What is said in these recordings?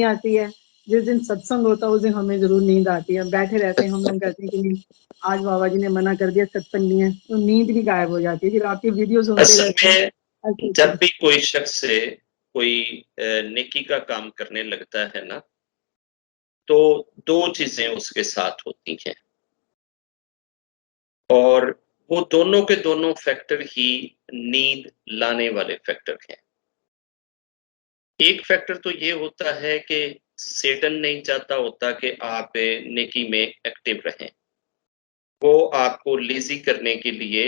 नहीं आती है। जिस दिन सत्संग होता है उस दिन हमें जरूर नींद आती है। बैठे रहते हैं हम लोग, कहते हैं कि नहीं आज बाबा जी ने मना कर दिया, सत्संग नहीं है, तो नींद भी गायब हो जाती है। फिर आपकी वीडियो सुनते असल रहते हैं। में जब भी कोई शख्स से कोई नेकी का काम करने लगता है ना, तो दो चीजें उसके साथ होती हैं, और वो दोनों के दोनों फैक्टर ही नींद लाने वाले फैक्टर हैं। एक फैक्टर तो ये होता है कि सेटन नहीं चाहता होता कि आप नेकी में एक्टिव रहें। वो आपको लेजी करने के लिए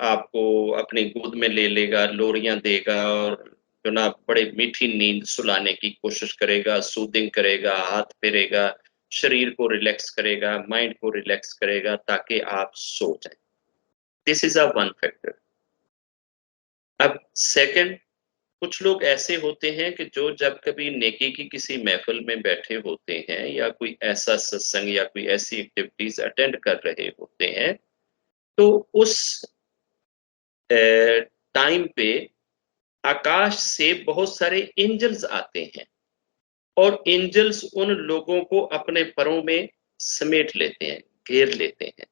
आपको अपनी गोद में ले लेगा, लोरियां देगा और जो ना बड़े मीठी नींद सुलाने की कोशिश करेगा, सूदिंग करेगा, हाथ फेरेगा, शरीर को रिलैक्स करेगा, माइंड को रिलैक्स करेगा ताकि आप सो जाएं। This is a one factor. अब सेकंड, कुछ लोग ऐसे होते हैं कि जो जब कभी नेकी की किसी महफिल में बैठे होते हैं या कोई ऐसा सत्संग या कोई ऐसी एक्टिविटीज अटेंड कर रहे होते हैं, तो उस टाइम पे आकाश से बहुत सारे एंजल्स आते हैं और एंजल्स उन लोगों को अपने परों में समेट लेते हैं, घेर लेते हैं।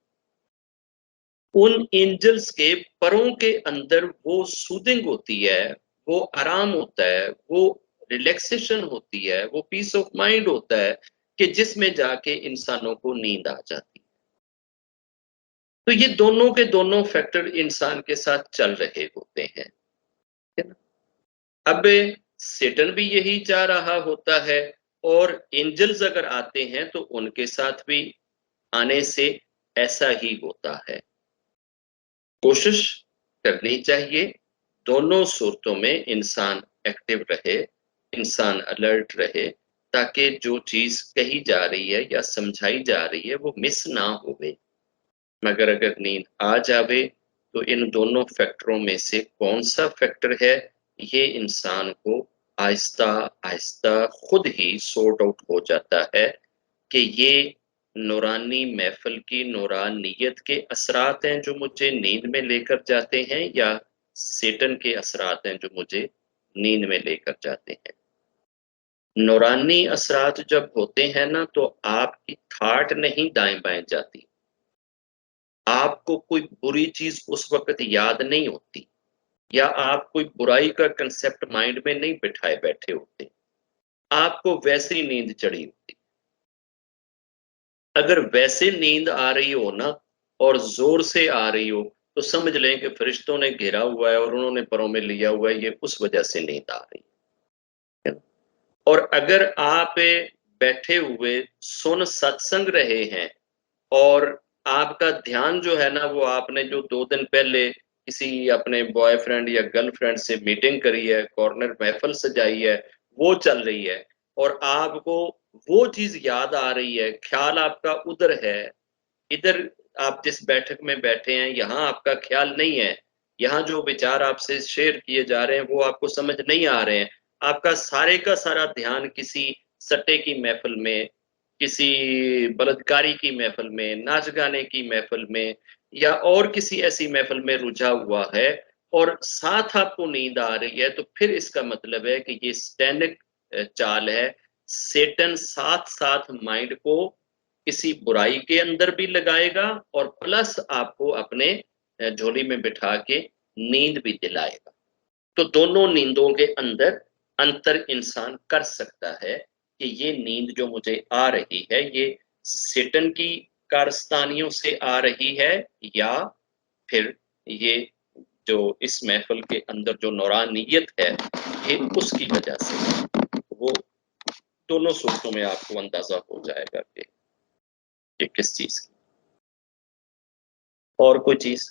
उन एंजल्स के परों के अंदर वो सूदिंग होती है, वो आराम होता है, वो रिलैक्सेशन होती है, वो पीस ऑफ माइंड होता है कि जिसमें जाके इंसानों को नींद आ जाती है। तो ये दोनों के दोनों फैक्टर इंसान के साथ चल रहे होते हैं, है ना? अब सेटन भी यही चाह रहा होता है, और एंजल्स अगर आते हैं तो उनके साथ भी आने से ऐसा ही होता है। कोशिश करनी चाहिए दोनों सूरतों में इंसान एक्टिव रहे, इंसान अलर्ट रहे, ताकि जो चीज कही जा रही है या समझाई जा रही है वो मिस ना होवे। मगर अगर नींद आ जावे तो इन दोनों फैक्टरों में से कौन सा फैक्टर है, ये इंसान को आहिस्ता आहिस्ता खुद ही सॉर्ट आउट हो जाता है कि ये नूरानी महफिल की नूरानियत के असरात हैं जो मुझे नींद में लेकर जाते हैं, या सेटन के असरात हैं जो मुझे नींद में लेकर जाते हैं। नूरानी असरात जब होते हैं ना, तो आपकी थाट नहीं दाएं बाएं जाती, आपको कोई बुरी चीज उस वक्त याद नहीं होती, या आप कोई बुराई का कंसेप्ट माइंड में नहीं बिठाए बैठे होते, आपको वैसी नींद चढ़ी होती। अगर वैसे नींद आ रही हो ना, और जोर से आ रही हो, तो समझ लें कि फरिश्तों ने घेरा हुआ है और उन्होंने परों में लिया हुआ है, ये उस वजह से नींद आ रही है। और अगर आप बैठे हुए सुन सत्संग रहे हैं और आपका ध्यान जो है ना, वो आपने जो 2 दिन पहले किसी अपने बॉयफ्रेंड या गर्लफ्रेंड से मीटिंग करी है, कॉर्नर महफिल सजाई है, वो चल रही है, और आपको वो चीज याद आ रही है, ख्याल आपका उधर है, इधर आप जिस बैठक में बैठे हैं यहाँ आपका ख्याल नहीं है, यहाँ जो विचार आपसे शेयर किए जा रहे हैं वो आपको समझ नहीं आ रहे हैं, आपका सारे का सारा ध्यान किसी सट्टे की महफिल में, किसी बलात्कारी की महफिल में, नाच गाने की महफिल में, या और किसी ऐसी महफिल में रुझा हुआ है, और साथ आपको नींद आ रही है, तो फिर इसका मतलब है कि ये स्टैंडिक चाल है। सेटन साथ साथ माइंड को किसी बुराई के अंदर भी लगाएगा और प्लस आपको अपने झोली में बिठा के नींद भी दिलाएगा। तो दोनों नींदों के अंदर अंतर इंसान कर सकता है कि ये नींद जो मुझे आ रही है ये सेटन की कारस्तानियों से आ रही है, या फिर ये जो इस महफिल के अंदर जो नौरानियत है ये उसकी वजह से। वो दोनों सूरतों में आपको अंदाजा हो जाएगा कि ये किस चीज की। और कोई चीज